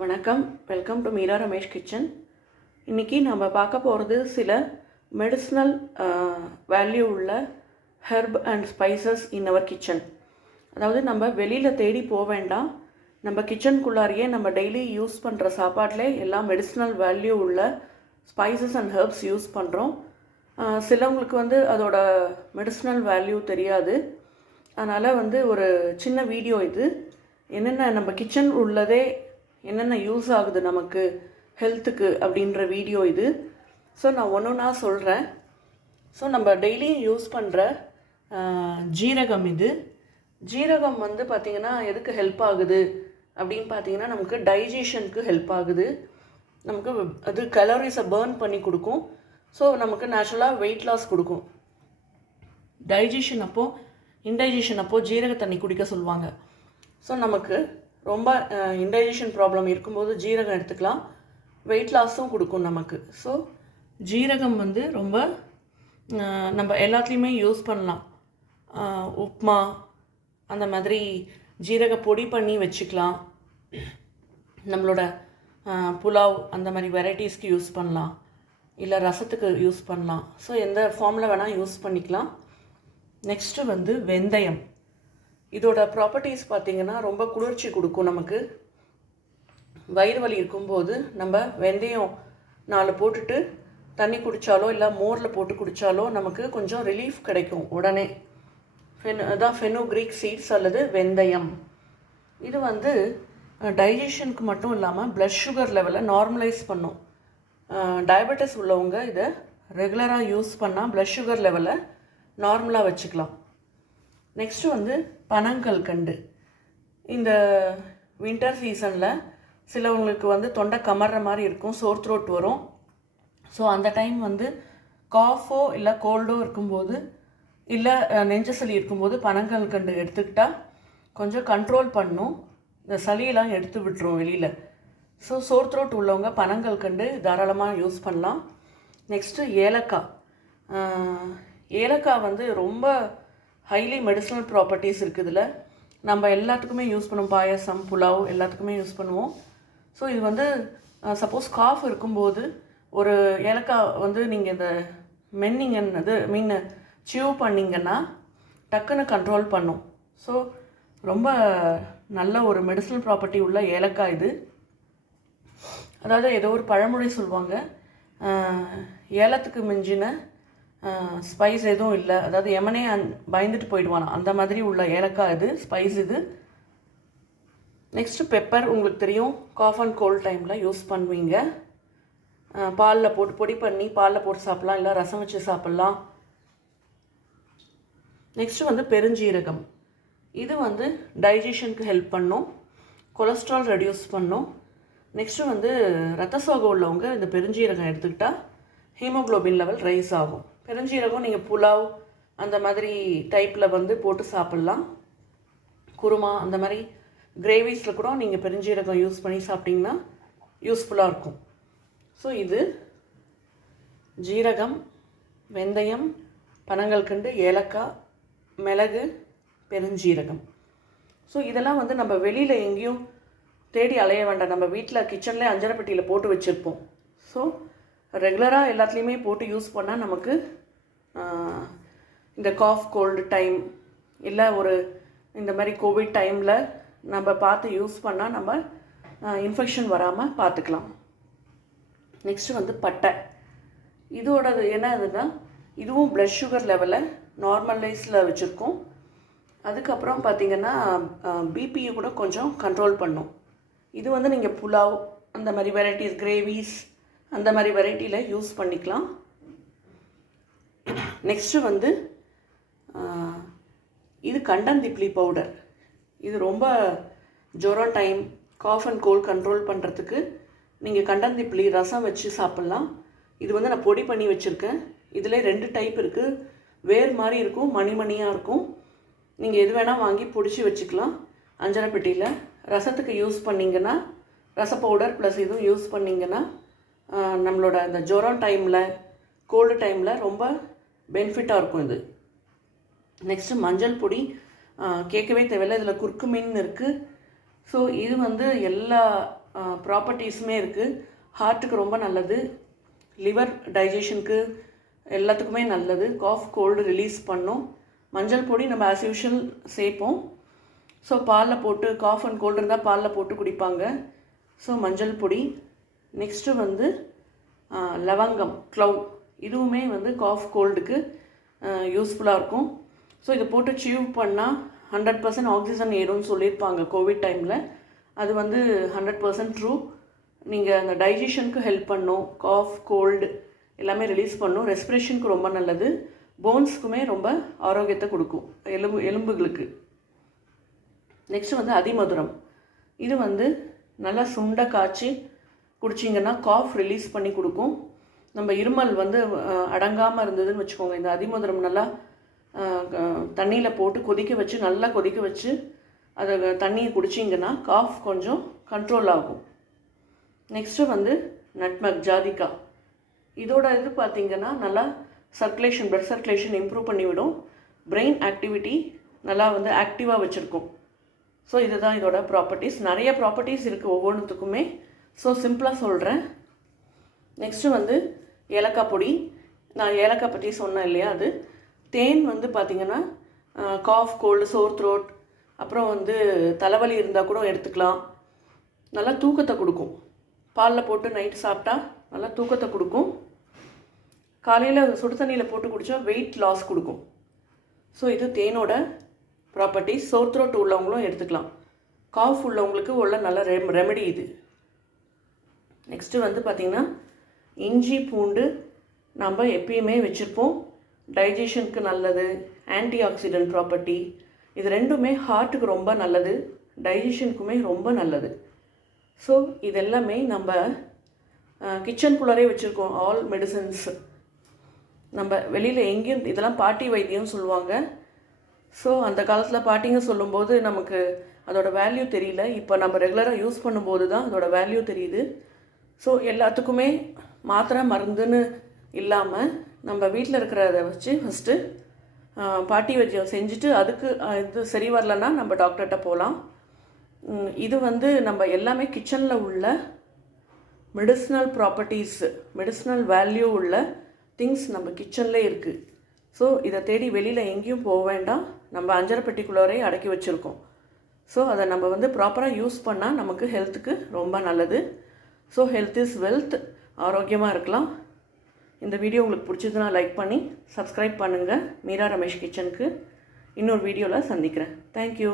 வணக்கம், welcome to Meera Ramesh kitchen. இன்றைக்கி நம்ம பார்க்க போகிறது சில மெடிசினல் வேல்யூ உள்ள herb and spices in our kitchen. அதாவது நம்ம வெளியில் தேடி போக வேண்டாம், நம்ம கிச்சனுக்குள்ளாரியே நம்ம டெய்லி யூஸ் பண்ணுற சாப்பாட்டிலே எல்லாம் மெடிசினல் வேல்யூ உள்ள ஸ்பைசஸ் அண்ட் ஹெர்ப்ஸ் யூஸ் பண்ணுறோம். சிலவங்களுக்கு அதோட மெடிசினல் வேல்யூ தெரியாது. அதனால் ஒரு சின்ன வீடியோ இது. என்னென்ன நம்ம கிச்சன் உள்ளதே என்னென்ன யூஸ் ஆகுது நமக்கு ஹெல்த்துக்கு அப்படின்ற வீடியோ இது. ஸோ நான் ஒன்றா சொல்கிறேன். ஸோ நம்ம டெய்லியும் யூஸ் பண்ணுற ஜீரகம் இது. ஜீரகம் பார்த்திங்கன்னா எதுக்கு ஹெல்ப் ஆகுது அப்படின்னு பார்த்திங்கன்னா நமக்கு டைஜஷனுக்கு ஹெல்ப் ஆகுது. நமக்கு அது கலோரிஸை பர்ன் பண்ணி கொடுக்கும். ஸோ நமக்கு நேச்சுரலாக வெயிட் லாஸ் கொடுக்கும். டைஜஷன் அப்போது இன்டைஜஷன் அப்போது ஜீரக தண்ணி குடிக்க சொல்லுவாங்க. ஸோ நமக்கு ரொம்ப இன்டைஜஷன் ப்ராப்ளம் இருக்கும்போது ஜீரகம் எடுத்துக்கலாம். வெயிட் லாஸும் கொடுக்கும் நமக்கு. ஸோ ஜீரகம் ரொம்ப நம்ம எல்லாத்துலேயுமே யூஸ் பண்ணலாம். உப்மா அந்த மாதிரி ஜீரக பொடி பண்ணி வச்சுக்கலாம். நம்மளோட புலாவ் அந்த மாதிரி வெரைட்டிஸ்க்கு யூஸ் பண்ணலாம், இல்லை ரசத்துக்கு யூஸ் பண்ணலாம். ஸோ எந்த ஃபார்மில் வேணால் யூஸ் பண்ணிக்கலாம். நெக்ஸ்ட்டு வெந்தயம். இதோட ப்ராப்பர்ட்டிஸ் பார்த்திங்கன்னா ரொம்ப குளிர்ச்சி கொடுக்கும். நமக்கு வயிறு வலி இருக்கும்போது நம்ம வெந்தயம் 4 போட்டுட்டு தண்ணி குடித்தாலோ இல்லை மோரில் போட்டு குடித்தாலோ நமக்கு கொஞ்சம் ரிலீஃப் கிடைக்கும் உடனே. அதான் ஃபெனுக்ரீக் சீட்ஸ் அல்லது வெந்தயம். இது டைஜஷனுக்கு மட்டும் இல்லாமல் ப்ளட் சுகர் லெவலை நார்மலைஸ் பண்ணும். டயபெட்டிஸ் உள்ளவங்க இதை ரெகுலராக யூஸ் பண்ணால் ப்ளட் சுகர் லெவலை நார்மலாக வச்சுக்கலாம். நெக்ஸ்ட்டு பனங்கல்கண்டு. இந்த வின்டர் சீசனில் சிலவங்களுக்கு தொண்டை கமர்ற மாதிரி இருக்கும், சோர் த்ரோட் வரும். ஸோ அந்த டைம் காஃபோ இல்லை கோல்டோ இருக்கும்போது இல்லை நெஞ்ச சளி இருக்கும்போது பனங்கல்கண்டு எடுத்துக்கிட்டால் கொஞ்சம் கண்ட்ரோல் பண்ணும். இந்த சளியெல்லாம் எடுத்து விட்டுரும் வெளியில். ஸோ சோர் த்ரோட் உள்ளவங்க பனங்கல்கண்டு தாராளமாக யூஸ் பண்ணலாம். நெக்ஸ்ட்டு ஏலக்காய். ஏலக்காய் ரொம்ப ஹைலி மெடிசினல் ப்ராப்பர்ட்டிஸ் இருக்குது இதில். நம்ம எல்லாத்துக்குமே யூஸ் பண்ணுவோம், பாயசம் புலாவ் எல்லாத்துக்குமே யூஸ் பண்ணுவோம். ஸோ இது சப்போஸ் காஃப் இருக்கும்போது ஒரு ஏலக்காய் நீங்கள் இந்த மென்னிங்கன்னு சியூ பண்ணிங்கன்னா டக்குன்னு கண்ட்ரோல் பண்ணும். ஸோ ரொம்ப நல்ல ஒரு மெடிசினல் ப்ராப்பர்ட்டி உள்ள ஏலக்காய் இது. அதாவது ஏதோ ஒரு பழமொழி சொல்லுவாங்க, ஏலத்துக்கு மிஞ்சின ஸ்பைஸ் எதுவும் இல்லை, அதாவது எமனே பயந்துட்டு போயிடுவானா அந்த மாதிரி உள்ள ஏலக்காய் இது, ஸ்பைஸ் இது. Next pepper. உங்களுக்கு தெரியும், காஃப் அண்ட் கோல்ட் டைமில் யூஸ் பண்ணுவீங்க. பாலில் போட்டு பொடி பண்ணி பாலில் போட்டு சாப்பிட்லாம், இல்லை ரசம் வச்சு சாப்பிட்லாம். நெக்ஸ்ட்டு பெருஞ்சீரகம். இது டைஜஷனுக்கு ஹெல்ப் பண்ணும், கொலஸ்ட்ரால் ரெடியூஸ் பண்ணும். நெக்ஸ்ட்டு ரத்த சோகை உள்ளவங்க இந்த பெருஞ்சீரகம் எடுத்துக்கிட்டால் ஹீமோக்ளோபின் லெவல் ரைஸ் ஆகும். பெருஞ்சீரகம் நீங்கள் புலாவ் அந்த மாதிரி டைப்பில் போட்டு சாப்பிட்லாம். குருமா அந்த மாதிரி கிரேவிஸில் கூட நீங்கள் பெருஞ்சீரகம் யூஸ் பண்ணி சாப்பிட்டிங்கன்னா யூஸ்ஃபுல்லாக இருக்கும். ஸோ இது ஜீரகம், வெந்தயம், பனங்கல்கண்டு, ஏலக்காய், மிளகு, பெருஞ்சீரகம். ஸோ இதெல்லாம் நம்ம வெளியில் எங்கேயும் தேடி அலைய வேண்டாம். நம்ம வீட்டில் கிச்சன்லேயே அஞ்சரைப்பட்டியில் போட்டு வச்சுருப்போம். ஸோ ரெகுலராக எல்லாத்துலேயுமே போட்டு யூஸ் பண்ணால் நமக்கு இந்த காஃப் கோல்டு டைம் இல்லை இந்த மாதிரி கோவிட் டைமில் நம்ம பார்த்து யூஸ் பண்ணால் நம்ம இன்ஃபெக்ஷன் வராமல் பார்த்துக்கலாம். நெக்ஸ்ட்டு பட்டை. இதோடது என்னதுன்னா இதுவும் ப்ளட் சுகர் லெவலை நார்மலைஸில் வச்சுருக்கோம். அதுக்கப்புறம் பார்த்திங்கன்னா பிபியை கூட கொஞ்சம் கண்ட்ரோல் பண்ணும். இது நீங்கள் புலாவ் அந்த மாதிரி வெரைட்டிஸ், கிரேவிஸ் அந்த மாதிரி வெரைட்டியில் யூஸ் பண்ணிக்கலாம். நெக்ஸ்ட்டு இது கண்டந்திப்ளி பவுடர். இது ரொம்ப ஜுரம் time, cough and cold control பண்ணுறதுக்கு நீங்கள் கண்டந்திப்ளி ரசம் வச்சு சாப்பிட்லாம். இது நான் பொடி பண்ணி வச்சுருக்கேன். இதில் 2 டைப் இருக்குது. வேர் மாதிரி இருக்கும், மணிமணியாக இருக்கும். நீங்கள் எது வேணால் வாங்கி பிடிச்சி வச்சுக்கலாம் அஞ்சரைப்பெட்டியில். ரசத்துக்கு யூஸ் பண்ணிங்கன்னா ரச பவுடர் ப்ளஸ் இதுவும் யூஸ் பண்ணிங்கன்னா நம்மளோட இந்த ஜுரம் டைமில் கோல்டு டைமில் ரொம்ப பெனிஃபிட்டாக இருக்கும் இது. நெக்ஸ்ட்டு மஞ்சள் பொடி. கேட்கவே தேவையில்லை, இதில் குர்குமின் இருக்குது. ஸோ இது எல்லா ப்ராப்பர்ட்டிஸுமே இருக்குது. ஹார்ட்டுக்கு ரொம்ப நல்லது, லிவர் டைஜஷனுக்கு எல்லாத்துக்குமே நல்லது, காஃப் கோல்டு ரிலீஸ் பண்ணும். மஞ்சள் பொடி நம்ம ஆஸ் யூஷுவல் சேர்ப்போம். ஸோ பாலில் போட்டு காஃப் அண்ட் கோல்டு இருந்தால் பாலில் போட்டு குடிப்பாங்க. ஸோ மஞ்சள் பொடி. நெக்ஸ்ட்டு வந்து லவங்கம், க்ளவ், இதுவுமே வந்து காஃப் கோல்டுக்கு யூஸ்ஃபுல்லாக இருக்கும். ஸோ இதை போட்டு சியூ பண்ணால் 100% ஆக்சிஜன் ஏறும்னு சொல்லியிருப்பாங்க கோவிட் டைமில். அது வந்து 100% ட்ரூ. நீங்கள் அந்த டைஜஷனுக்கு ஹெல்ப் பண்ணும், காஃப் கோல்டு எல்லாமே ரிலீஸ் பண்ணும், ரெஸ்பிரேஷனுக்கு ரொம்ப நல்லது, போன்ஸ்க்குமே ரொம்ப ஆரோக்கியத்தை கொடுக்கும், எலும்புகளுக்கு. நெக்ஸ்ட் வந்து அதிமதுரம். இது வந்து நல்லா சுண்டை காய்ச்சி குடிச்சிங்கன்னா காஃப் ரிலீஸ் பண்ணி கொடுக்கும். நம்ம இருமல் வந்து அடங்காமல் இருந்ததுன்னு வச்சுக்கோங்க, இந்த அதிமதுரம் நல்லா தண்ணியில் போட்டு கொதிக்க வச்சு, நல்லா கொதிக்க வச்சு அதை தண்ணியை குடிச்சிங்கன்னா காஃப் கொஞ்சம் கண்ட்ரோல் ஆகும். நெக்ஸ்ட்டு வந்து நட்மக், ஜாதிக்காய். இதோட இது பார்த்திங்கன்னா நல்லா சர்க்குலேஷன், பிளட் சர்க்குலேஷன் இம்ப்ரூவ் பண்ணிவிடும், பிரெயின் ஆக்டிவிட்டி நல்லா வந்து ஆக்டிவாக வச்சுருக்கும். ஸோ இதுதான் இதோட ப்ராப்பர்ட்டிஸ். நிறைய ப்ராப்பர்ட்டிஸ் இருக்குது ஒவ்வொன்றுத்துக்குமே. ஸோ சிம்பிளாக சொல்கிறேன். நெக்ஸ்ட்டு வந்து ஏலக்காய் பொடி. நான் ஏலக்காய் பற்றி சொன்னேன் இல்லையா, அது. தேன் வந்து பார்த்திங்கன்னா காஃப் கோல்டு, சோர் த்ரோட், அப்புறம் வந்து தலைவலி இருந்தால் கூட எடுத்துக்கலாம். நல்லா தூக்கத்தை கொடுக்கும். பாலில் போட்டு நைட்டு சாப்பிட்டா நல்லா தூக்கத்தை கொடுக்கும். காலையில் சுடு தண்ணியில் போட்டு குடித்தா வெயிட் லாஸ் கொடுக்கும். ஸோ இது தேனோட ப்ராப்பர்ட்டிஸ். சோர் த்ரோட் உள்ளவங்களும் எடுத்துக்கலாம், காஃப் உள்ளவங்களுக்கு உள்ள நல்ல ரெமெடி இது. நெக்ஸ்ட்டு வந்து பார்த்திங்கன்னா இஞ்சி பூண்டு நம்ம எப்பயுமே வச்சுருப்போம், டைஜஷனுக்கு நல்லது, ஆன்டி ஆக்சிடென்ட் ப்ராப்பர்ட்டி. இது ரெண்டுமே ஹார்ட்டுக்கு ரொம்ப நல்லது, டைஜஷனுக்குமே ரொம்ப நல்லது. ஸோ இதெல்லாமே நம்ம கிச்சனுக்குள்ளாரே வச்சுருக்கோம், ஆல் மெடிசன்ஸ். நம்ம வெளியில் எங்கேயும் இதெல்லாம் பாட்டி வைத்தியம்னு சொல்லுவாங்க. ஸோ அந்த காலத்தில் பாட்டிங்க சொல்லும்போது நமக்கு அதோட வேல்யூ தெரியல, இப்போ நம்ம ரெகுலராக யூஸ் பண்ணும்போது தான் அதோட வேல்யூ தெரியுது. ஸோ எல்லாத்துக்குமே மாத்திரை மருந்துன்னு இல்லாமல் நம்ம வீட்டில் இருக்கிறத வச்சு ஃபஸ்ட்டு பாட்டி வைத்தியம் செஞ்சுட்டு அதுக்கு இது சரி வரலன்னா நம்ம டாக்டர்கிட்ட போகலாம். இது வந்து நம்ம எல்லாமே கிச்சனில் உள்ள மெடிசினல் ப்ராப்பர்ட்டிஸ், மெடிசினல் வேல்யூ உள்ள திங்ஸ் நம்ம கிச்சன்லேயே இருக்குது. ஸோ இதை தேடி வெளியில் எங்கேயும் போக வேண்டாம், நம்ம அஞ்சரை பெட்டிக்குள்ளாரே அடக்கி வச்சுருக்கோம். ஸோ அதை நம்ம வந்து ப்ராப்பராக யூஸ் பண்ணால் நமக்கு ஹெல்த்துக்கு ரொம்ப நல்லது. So health is wealth. ஆரோக்கியமாக இருக்கலாம். இந்த வீடியோ உங்களுக்கு பிடிச்சதுன்னா லைக் பண்ணி சப்ஸ்கிரைப் பண்ணுங்கள். மீரா ரமேஷ் கிச்சனுக்கு இன்னொரு வீடியோவில் சந்திக்கிறேன். தேங்க்யூ.